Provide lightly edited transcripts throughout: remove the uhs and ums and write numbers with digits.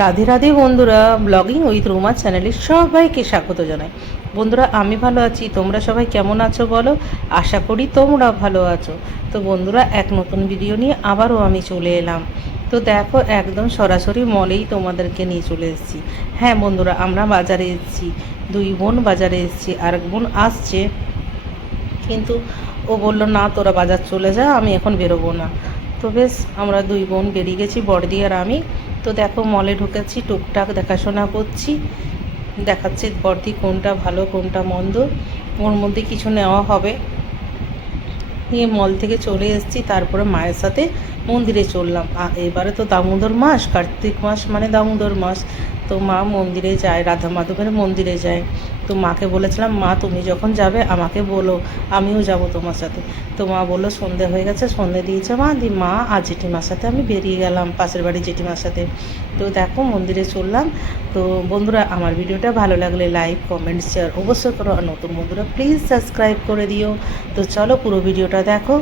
রাধে রাধে বন্ধুরা, blogging with Ruma চ্যানেলে সবাইকে স্বাগত জানাই। বন্ধুরা, আমি ভালো আছি, তোমরা সবাই কেমন আছো বলো। আশা করি তোমরা ভালো আছো। তো বন্ধুরা, এক নতুন ভিডিও নিয়ে আবারও আমি চলে এলাম। তো দেখো, একদম সরাসরি মলেই তোমাদেরকে নিয়ে চলে এসেছি। হ্যাঁ বন্ধুরা, আমরা বাজারে এসেছি, দুই বোন বাজারে এসেছি, আর এক বোন আসছে, কিন্তু ও বলল না তোরা বাজার চলে যা, আমি এখন বেরোবো না। তো বেশ, আমরা দুই বোন বেরিয়ে গেছি, বড়দি আর আমি। তো দেখো, মলে ঢুকেছি, টুকটাক দেখাশোনা করছি, দেখাচ্ছি বড়দি কোনটা ভালো কোনটা মন্দ, ওর মধ্যে কিছু নেওয়া হবে। নিয়ে মল থেকে চলে এসেছি, তারপরে মায়ের সাথে মন্দিরে চললাম। এবারে তো দামোদর মাস, কার্তিক মাস মানে দামোদর মাস। তো মা মন্দিরে যায়, রাধা মাধবের মন্দিরে যায়। তো মাকে বলেছিলাম, মা তুমি যখন যাবে আমাকে বলো, আমিও যাব তোমার সাথে। তো মা বললো সন্ধে হয়ে গেছে, সন্ধে দিয়েছে মা, মা আর জেঠিমার সাথে আমি বেরিয়ে গেলাম, পাশের বাড়ি জেঠিমার সাথে। তো দেখো, মন্দিরে চললাম। তো বন্ধুরা, আমার ভিডিওটা ভালো লাগলে লাইক কমেন্ট শেয়ার অবশ্যই করো, আর নতুন বন্ধুরা প্লিজ সাবস্ক্রাইব করে দিও। তো চলো, পুরো ভিডিওটা দেখো।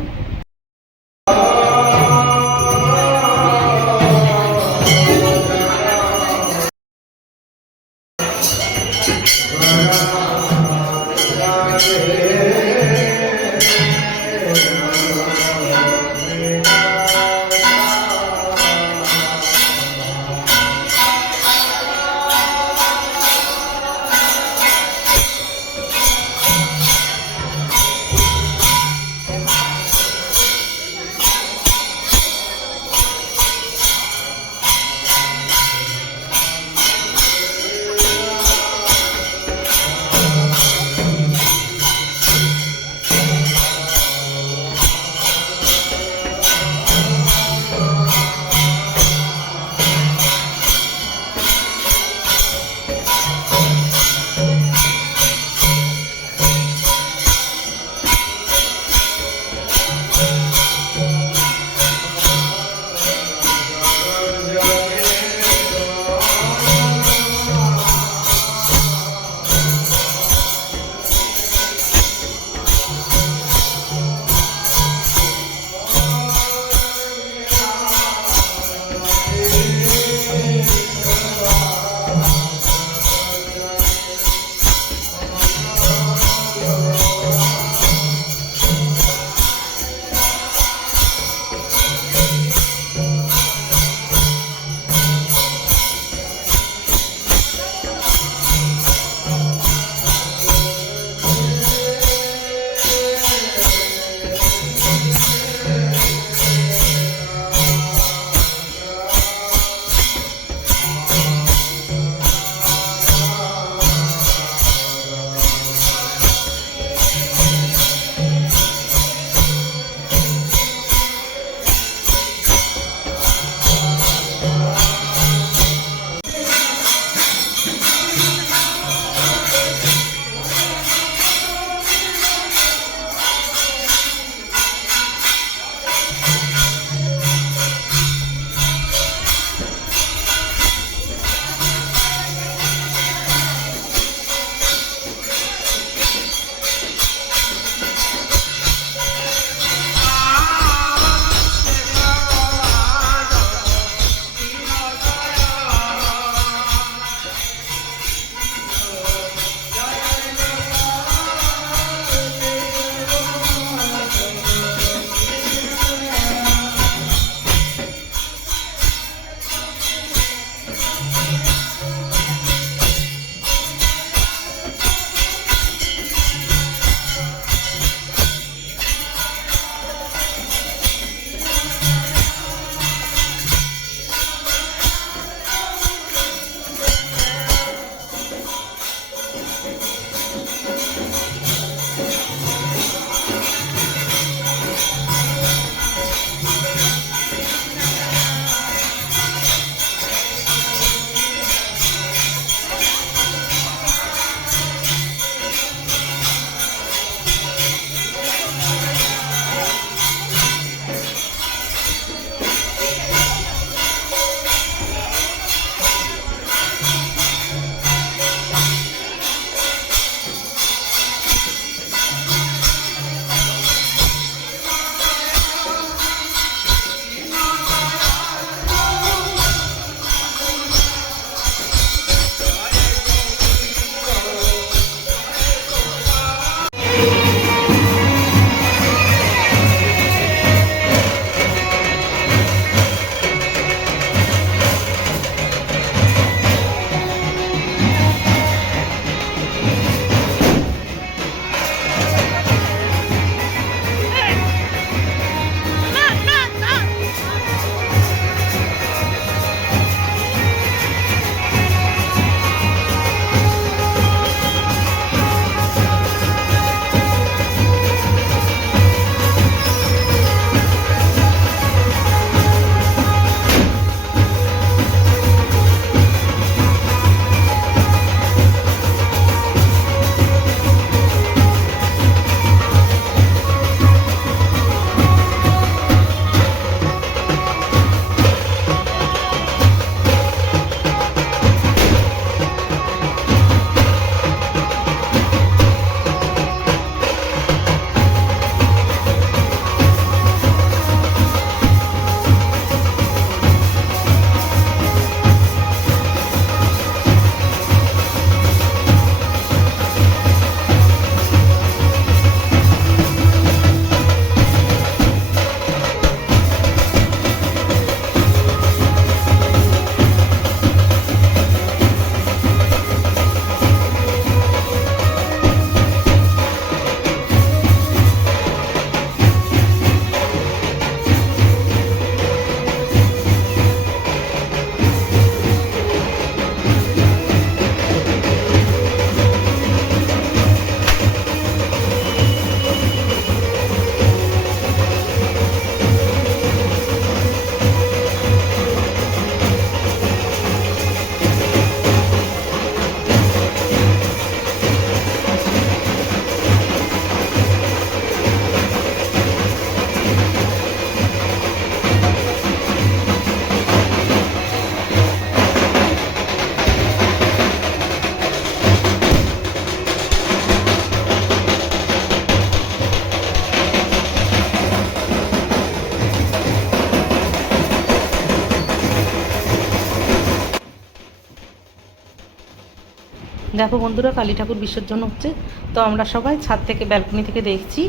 দেখো বন্ধুরা, কালী ঠাকুর বিসর্জন হচ্ছে, তো আমরা সবাই ছাদ থেকে ব্যালকনি থেকে দেখছি।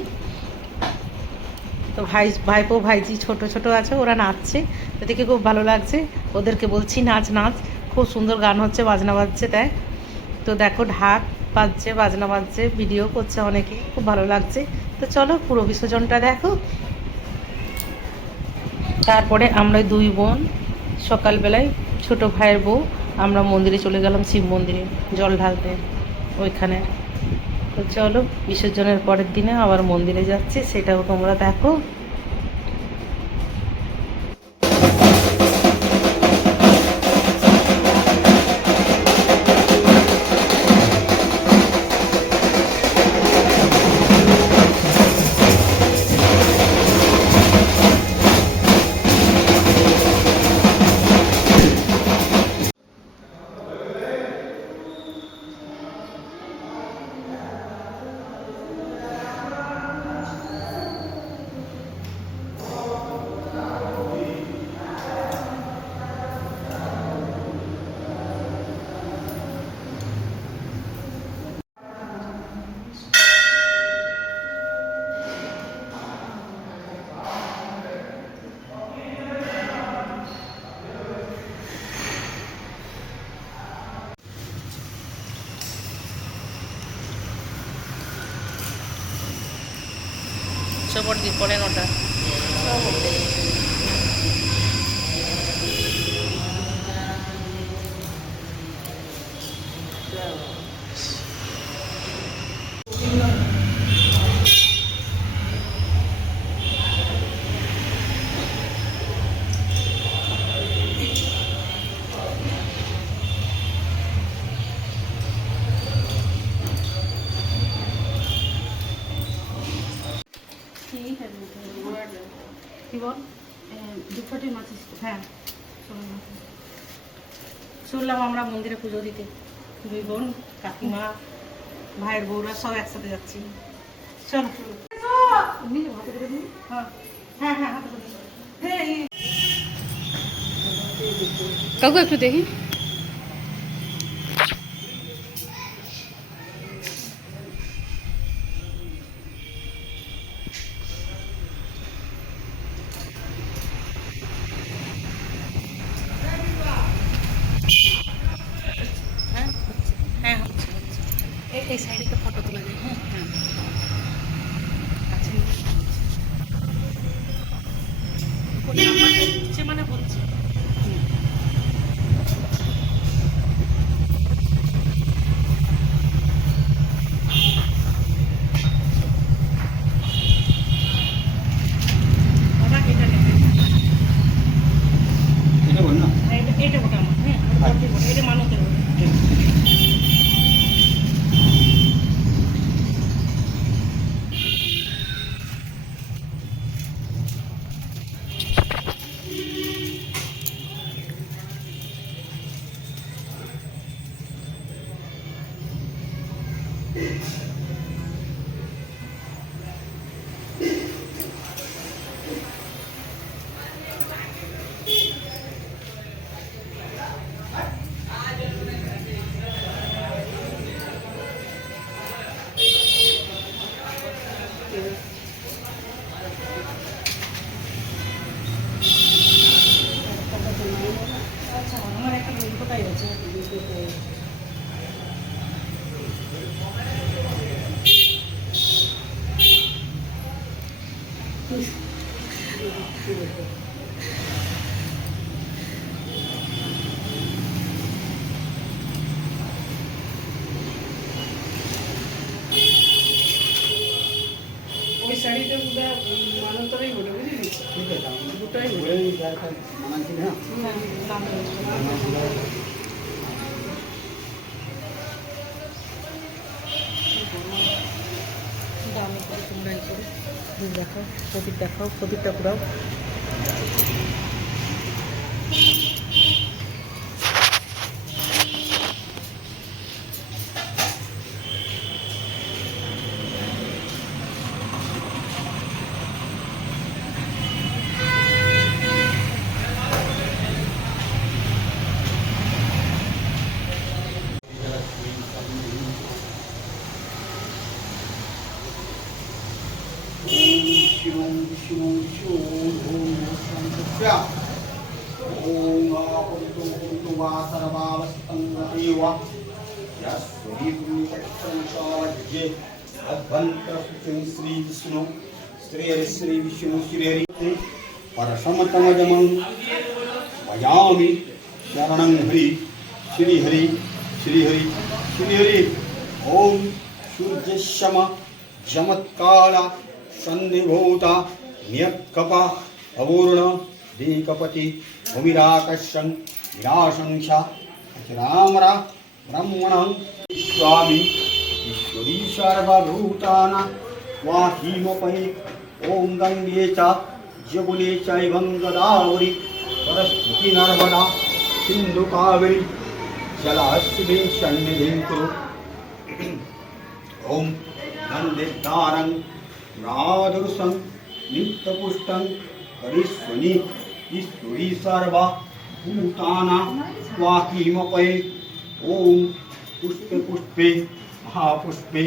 তো ভাইপো ভাইজি ছোট ছোট আছে, ওরা নাচছে, তো দেখে খুব ভালো লাগছে। ওদেরকে বলছি নাচ নাচ, খুব সুন্দর গান হচ্ছে, বাজনা বাজছে, তাই তো দেখো ঢাক বাজছে, বাজনা বাজছে, ভিডিও করছে অনেকে, খুব ভালো লাগছে। তো চলো পুরো বিসর্জনটা দেখো। তারপরে আমরা দুই বোন সকালবেলায় ছোট ভাইয়ের বউ আমরা মন্দিরে চলে গেলাম, শিব মন্দিরে জল ঢালতে ওইখানে। তো চলো বিসর্জনের পরের দিনে আবার মন্দিরে যাচ্ছি, সেটাও তোমরা দেখো। সবর দিন পরে 9টা। কি বল? দুপাটি মাছ, হ্যাঁ শুনলাম আমরা মন্দিরে পুজো দিতে দুই বোন, কাকিমা, ভাইয়ের বউরা সব একসাথে যাচ্ছি। চলো হ্যাঁ হ্যাঁ হ্যাঁ, কাকু একটু দেখি। হ্যাঁ হচ্ছে হচ্ছে, এই সাইডে তো ফটো তোলা যায়। হ্যাঁ হ্যাঁ কাছে মানে বলছি। এটা ওটা আমার, হ্যাঁ এটা মানতের ওই শাড়িটা পুরো মানতরেই বলে বুঝলি, ঠিক আছে দুটোই মানাচ্ছি না। দামি করে তোমরা করে দেখাও, প্রদীপ দেখাও, প্রদীপটা পুরাও। विष्णु विष्णु ओम आपरितो वा सर्वावस्थंगतेव यस्वीपुण्यचक्रंशावज्ये अद्भन्तः श्री विष्णु श्री हरि श्री विष्णु श्री हरि परसमतमजमं भजामि शरणं हरि श्री हरि श्री हरि श्री हरि ओम सूर्यशम जमत्काला सन्निभूता नियत्कपा अपूर्ण दीकपति भूमिराकर्षं विनाशंसा रामरा ब्रह्मणं स्वामी ईश्वरी सर्वभूतानां वाहीमपहि ओम गंगे च यमुने चैवं गोदावरी सरस्वती नर्मदा सिंधु कावेरी जलास्मिन् सन्निधिं कुरु ओम नंदितारं नादुर्सं नित्यपुष्टं हरिस्वनी ईश्वरी सर्वा भूतानां वाहीमपये ओम पुष्पे पुष्पे महापुष्पे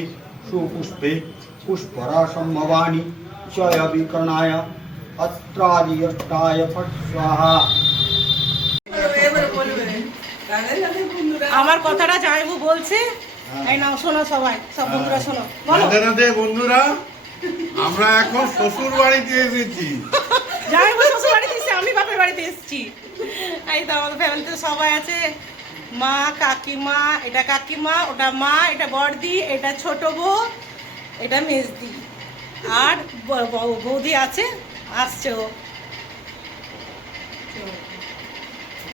सुपुष्पे पुष्पराशं भवानी जय विकर्णाय अत्रादियष्टाय फट् स्वाहा। আমার কথাটা জামাইবু বলছে, এই নাও শোনো সবাই, সব বন্ধুরা শোনো, বলো। রাধে বন্ধুরা, আমরা এখন শ্বশুর বাড়িতে এসেছি। জামাইবু শ্বশুর বাড়িতে এসেছে, আমি বাপের বাড়িতে এসেছি। এই তো আমাদের ফ্যামিলিতে সবাই আছে, মা, কাকিমা, এটা কাকিমা, ওটা মা, এটা বড়দি, এটা ছোট বউ, এটা মেজদি, আর বৌদি আছে, আসছে ও।